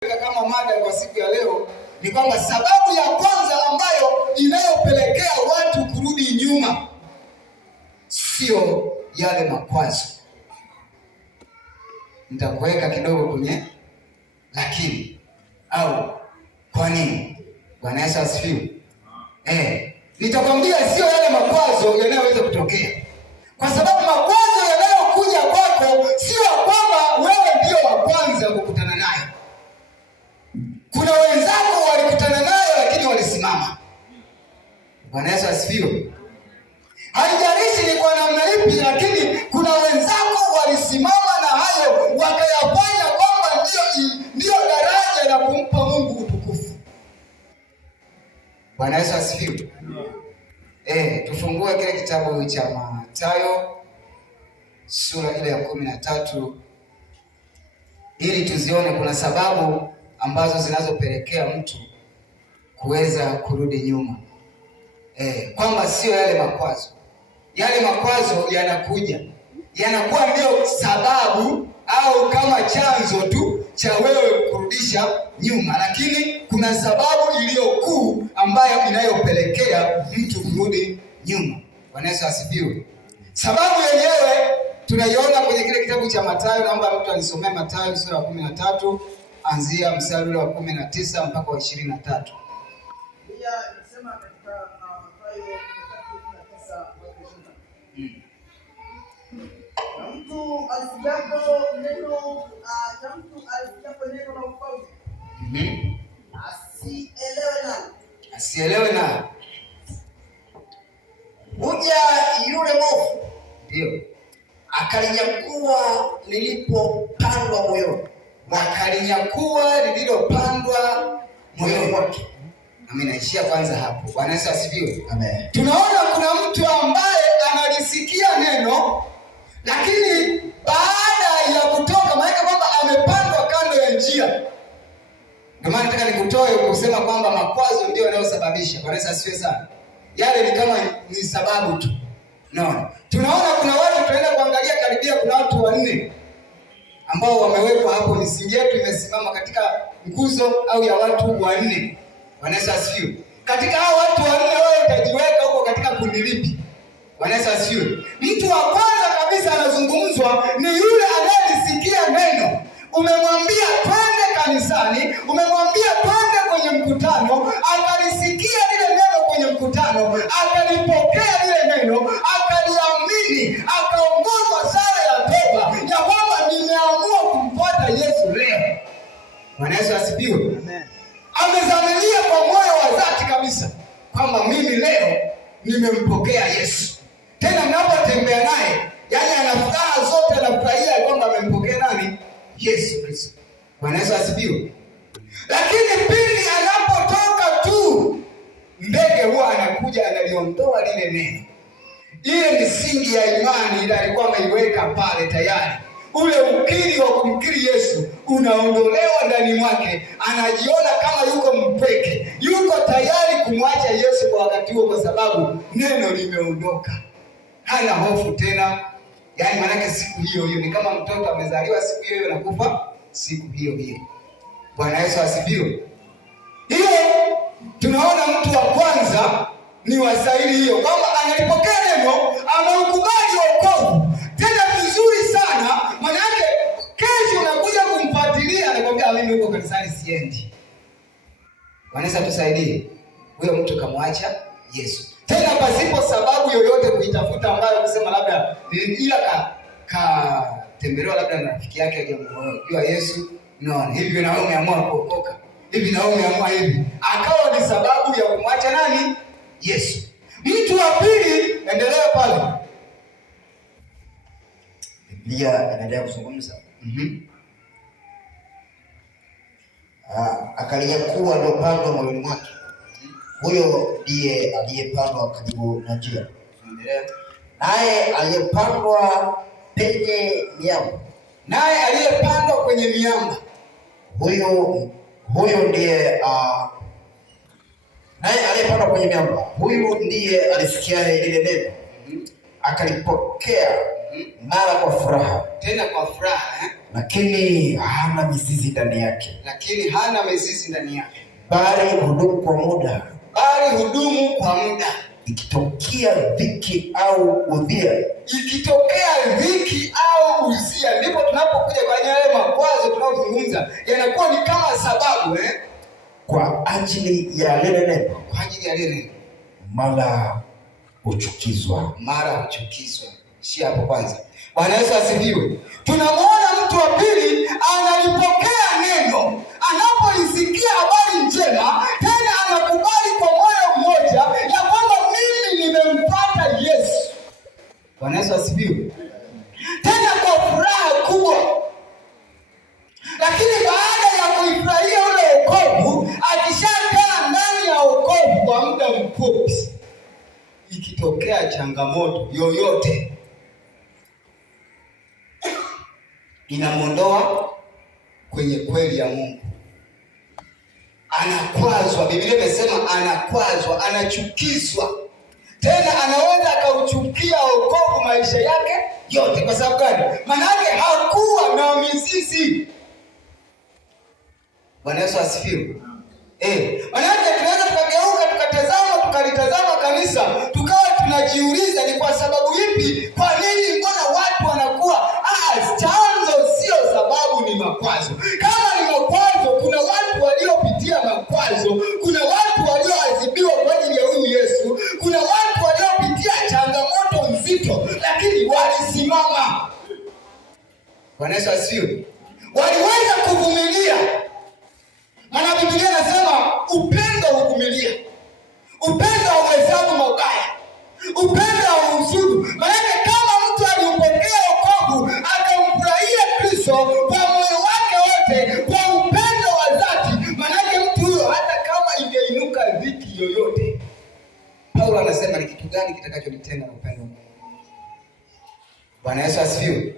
Kama mada kwa siku ya leo ni kwamba sababu ya kwanza ambayo inayopelekea watu kurudi nyuma sio yale makwazo. Nitakuweka kidogo kwenye lakini au kwa nini. Bwana Yesu asifiwe. Nitakwambia sio yale makwazo yanayoweza kutokea, kwa sababu makwazo yanayokuja kwako sio kwamba wewe ndio wa kwanza kukutana nayo. Kuna wenzako walikutana nayo lakini walisimama. Bwana Yesu asifiwe. Haijalishi ni kwa namna ipi, lakini kuna wenzako walisimama na hayo wakayafanya kwamba ndio daraja la kumpa Mungu utukufu. Bwana Yesu asifiwe. Tufungue kile kitabu cha Mathayo sura ile ya 13 ili tuzione kuna sababu ambazo zinazopelekea mtu kuweza kurudi nyuma. Kwamba sio yale makwazo. Yale makwazo yanakuja, yanakuwa ndio sababu au kama chanzo tu cha wewe kurudisha nyuma, lakini kuna sababu iliyo kuu ambayo inayopelekea mtu kurudi nyuma. Bwana Yesu asifiwe. Sababu yenyewe tunaiona kwenye kile kitabu cha Mathayo. Naomba mtu anisomee Mathayo sura ya 13 anzia mstari wa 19 mpaka wa 23. Pia inasema katika Mathayo 13:19. Mtu alisikiapo neno la ufalme asielewe nalo. Huja yule mwovu, ndio akalinyakua lililopandwa moyoni. Akalinyakua lililopandwa moyoni mwake. Naishia kwanza hapo. Bwana Yesu asifiwe. Amen. Tunaona kuna mtu ambaye analisikia neno, lakini baada ya kutoka, maana kwamba amepandwa kando ya njia. Ndio maana nataka nikutoe kusema kwamba makwazo ndio yanayosababisha. Bwana Yesu asifiwe sana. Yale ni kama ni sababu tu. No. Tunaona kuna watu, tunaenda kuangalia karibia kuna watu 4 ambao wamewekwa hapo. Misingi yetu imesimama katika nguzo au ya watu 4. Bwana Yesu asifiwe. Katika hao watu 4 wewe utajiweka huko katika kundi lipi? Bwana Yesu asifiwe. Mtu wa kwanza kabisa anazungumzwa ni yule anayelisikia neno. Umemwambia twende kanisani, umemwambia twende kwenye mkutano, akalisikia lile neno kwenye mkutano, akalipokea lile neno, akaliamini, akaongozwa sala ya toba ya kwamba nimeamua kumfuata Yesu leo. Bwana Yesu asifiwe. Amen. Amezamilia kwa moyo wa dhati kabisa kwamba mimi leo nimempokea Yesu. Tena mnapotembea naye, yani anafuraha zote, anafurahia kwamba amempokea nani? Yesu Kristo. Bwana Yesu asifiwe. Lakini pindi anapotoka tu, ndege huwa anakuja analiondoa lile neno. Ile misingi ya imani ile alikuwa ameiweka pale tayari. Ule ukiri wa kumkiri Yesu unaondolewa ndani mwake, anajiona kama yuko mpweke, yuko tayari kumwacha Yesu kwa wakati huo, kwa sababu neno limeondoka. Hana hofu tena. Yaani maana siku hiyo hiyo ni kama mtoto amezaliwa siku hiyo hiyo na kufa siku hiyo hiyo. Bwana Yesu asifiwe. Hiyo tunaona mtu wa kwanza ni wasaili hiyo, kwamba analipokea neno, ameukubali wokovu. Tena vizuri sana, maana yake kesho unakuja kumfuatilia, anakuambia mimi huko kanisani siendi. Bwana Yesu atusaidie. Huyo mtu kamwacha Yesu. Tena pasipo sababu yoyote kuitafuta, ambayo kusema labda ila tembelewa labda na rafiki yake hajamjua Yesu. No, hivi na wewe umeamua kuokoka. Hivi na wewe umeamua hivi. Akawa ni sababu ya kumwacha nani? Yesu. Mtu wa pili, endelea pale. Biblia inaendelea kuzungumza. Akalinyakua lililopandwa moyoni mwake. Huyo ndiye aliyepandwa karibu na njia. Naye aliyepandwa penye miamba. Naye aliyepandwa kwenye miamba. Huyo ndiye naye aliyepandwa kwenye miamba. Huyo ndiye alisikia lile neno, akalipokea mara kwa furaha, tena kwa furaha lakini hana mizizi ndani yake, bali hudumu kwa muda, ikitokea dhiki au udhia, ndipo tunapokuja kwenye yale makwazo tunayozungumza, yanakuwa ni kama sababu kwa ajili ya lile neno, mara huchukizwa. Shia hapo kwanza. Bwana Yesu asifiwe. Tunamwona mtu wa pili analipokea neno, anapolisikia habari njema, tena anakubali kwa moyo mmoja ya kwamba mimi nimempata Yesu. Bwana Yesu asifiwe. Tena kwa furaha kubwa. Lakini baada ya kuifurahia ule wokovu, akishakaa ndani ya wokovu kwa muda mfupi, ikitokea changamoto yoyote inamwondoa kwenye kweli ya Mungu, anakwazwa. Biblia imesema anakwazwa, anachukizwa. Tena anaweza akauchukia wokovu maisha yake yote. Kwa sababu gani? Maana yake hakuwa na mizizi. Bwana Yesu asifiwe. Maana yake tunaweza tukageuka tukalitazama kanisa tukawa tunajiuliza ni kwa sababu ipi? Kwa nini? Mbona watu wanakuwa chanzo sio sababu, ni makwazo. Kama ni makwazo, kuna watu waliopitia makwazo, kuna watu walioadhibiwa kwa ajili ya huyu Yesu, kuna watu waliopitia changamoto nzito, lakini walisimama. Bwana Yesu asifiwe. Waliweza kuvumilia. Maana Biblia inasema upendo huvumilia, upendo hauhesabu mabaya, upendo hauhusudu. Maana kama mtu aliupokea wokovu akamfurahia Kristo kwa moyo wake wote, kwa upendo wa dhati, maana mtu huyo hata kama ingeinuka dhiki yoyote, Paulo anasema ni kitu gani kitakachonitenga na upendo wa Mungu? Bwana Yesu asifiwe.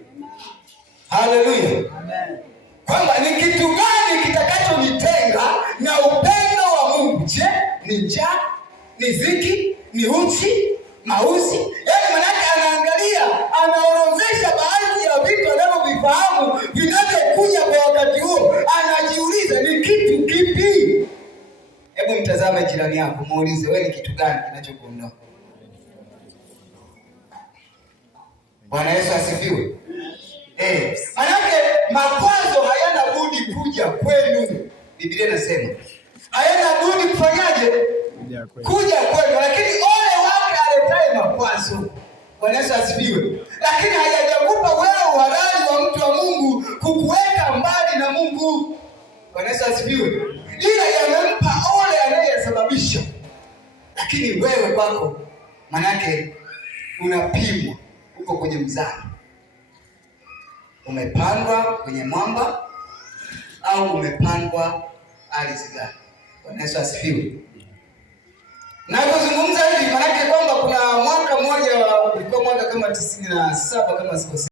Haleluya. Amen. Kwamba ni kitu gani kitakachonitenga na upendo wa Mungu? Je, ni njaa, ni dhiki, ni uchi, mauzi? Yaani manake anaangalia, anaorodhesha baadhi ya vitu anavyovifahamu vinavyokuja kwa wakati huo. Anajiuliza ni kitu kipi? Hebu mtazame jirani yako, muulize, wewe ni kitu gani kinachokuondoa? Bwana Yesu asifiwe. Manake makwazo hayana budi kuja kwenu. Biblia inasema hayana budi kufanyaje? Kuja kwenu. Lakini ole wake aletaye makwazo. Bwana Yesu asifiwe. Lakini hajajakupa wewe uhalali wa mtu wa Mungu kukuweka mbali na Mungu. Bwana Yesu asifiwe. Ila yamempa ole anayesababisha. Lakini wewe kwako, manake unapimwa uko kwenye mzani. Umepandwa kwenye mwamba au umepandwa ardhi gani? Bwana Yesu asifiwe. Na kuzungumza hivi maana kwamba kuna mwaka mmoja ulikuwa mwaka kama 97 kama sikosei.